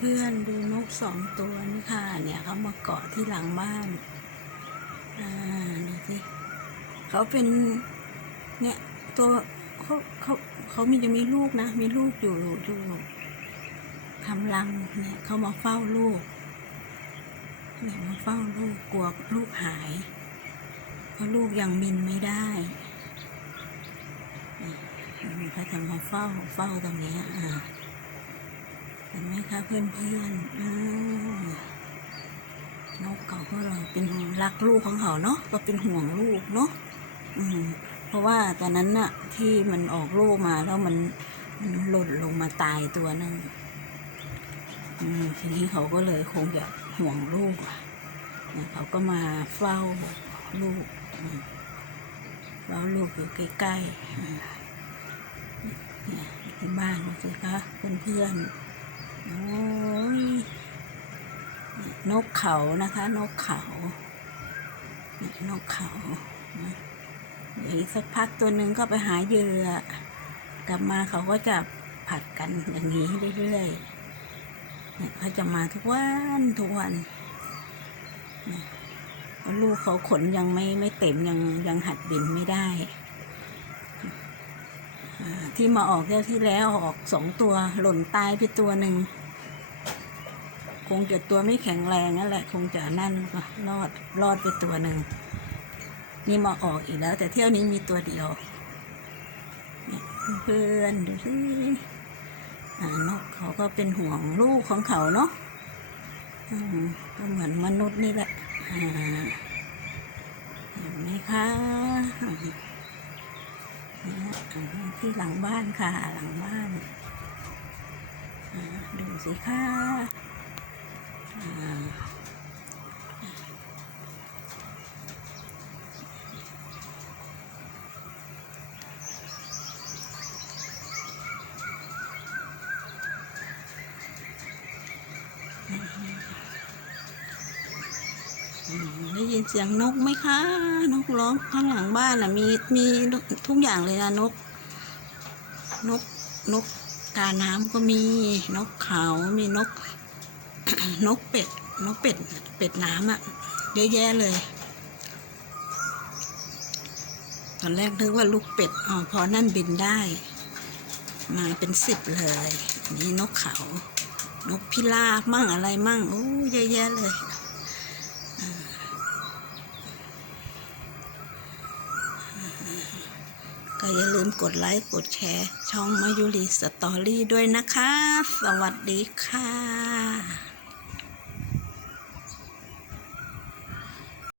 เพื่อนๆดูนกสองตัวนี่ค่ะ เนี่ยเขามาเกาะที่หลังบ้าน อ่าดูสิเขาเป็นเนี่ยตัวเขาเขาเขามีจะมีลูกนะ มีลูกอยู่อยู่ทำรังเนี่ยเขามาเฝ้าลูกเนี่ยมาเฝ้าลูกกลัวลูกหาย เพราะลูกยังบินไม่ได้เขาจะมาเฝ้าเฝ้าตรงนี้อ่า นไหมคะเพื่อนเพื่อนๆนกเขาก็เราเป็นรักลูกของเขาเนาะก็เป็นห่วงลูกเนาะอืม เพราะว่าตอนนั้นน่ะ ที่มันออกลูกมาแล้วมันมันหล่นลงมาตายตัวนึงอืมทีนี้เขาก็เลยคงจะห่วงลูกอะเนี่ยเขาก็มาเฝ้าลูกเฝ้าลูกอยู่ใกล้ๆที่บ้านดูสิคะเพื่อนๆ นกเขานะคะ นกเขา นกเขาอีกสักพักตัวหนึ่งก็ไปหาเหยื่อ กลับมาเขาก็จะผัดกันอย่างนี้เรื่อยๆเนี่ยเขาจะมาทุกวันทุกวันลูกเขาขนยังไม่ไม่เต็มยังยังหัดบินไม่ได้ ที่มาออกเที่ยวที่แล้วออกสองตัวหล่นตายไปตัวหนึ่ง คงจะตัวไม่แข็งแรงนั่นแหละ คงจะนั่นก็รอดรอดไปตัวหนึ่งนี่มาออกอีกแล้ว แต่เที่ยวนี้มีตัวเดียวเพื่อนดูสินกเขาก็เป็นห่วงลูกของเขาเนาะก็เหมือนมนุษย์นี่แหละอ่าเห็นไหมคะอ่าเนี่ยอ่า ที่หลังบ้านค่ะ หลังบ้านดูสิค่ะอ่าได้ยินเสียงนกไหมคะ นกร้องข้างหลังบ้านอะมีมีทุกอย่างเลยนะนก นกนกกาน้ำก็มีนกเขามีนก นกเป็ด นกเป็ด เป็ดน้ำอะเยอะแยะเลย ตอนแรกนึกว่าลูกเป็ดอ๋อพอนั่นบินได้ มาเป็นสิบเลยนนี่นกเขา นกพิราบมั่งอะไรมั่งโอ้เยอะแยะเลยอ่า ก็อย่าลืมกดไลค์ กดแชร์ ช่องมายุรีสตอรี่ด้วยนะคะ สวัสดีค่ะ